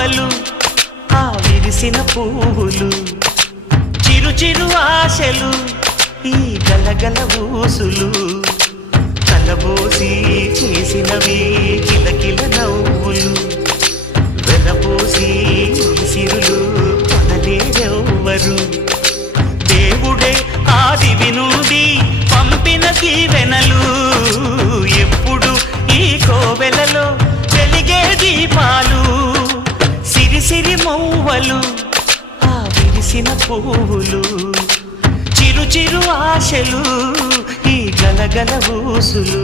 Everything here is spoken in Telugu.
మౌవలు ఆ విరిసిన పువ్వులు చిరు చిరు ఆశలు ఈ గలగల ఊసులు కలబోసి చేసినవి కిలకిల నవ్వులు వెలబోసి సిరులు కొనలేరెవ్వరు దేవుడే ఆదివి నుండి పంపిన దీవెనలు ఎప్పుడు ఈ కోవెలలో వెలిగే దీపాలు సిరి సిరి మౌవలు ఆ విరిసిన పువ్వులు చిరు చిరు ఆశలు ఈ గలగల ఊసులు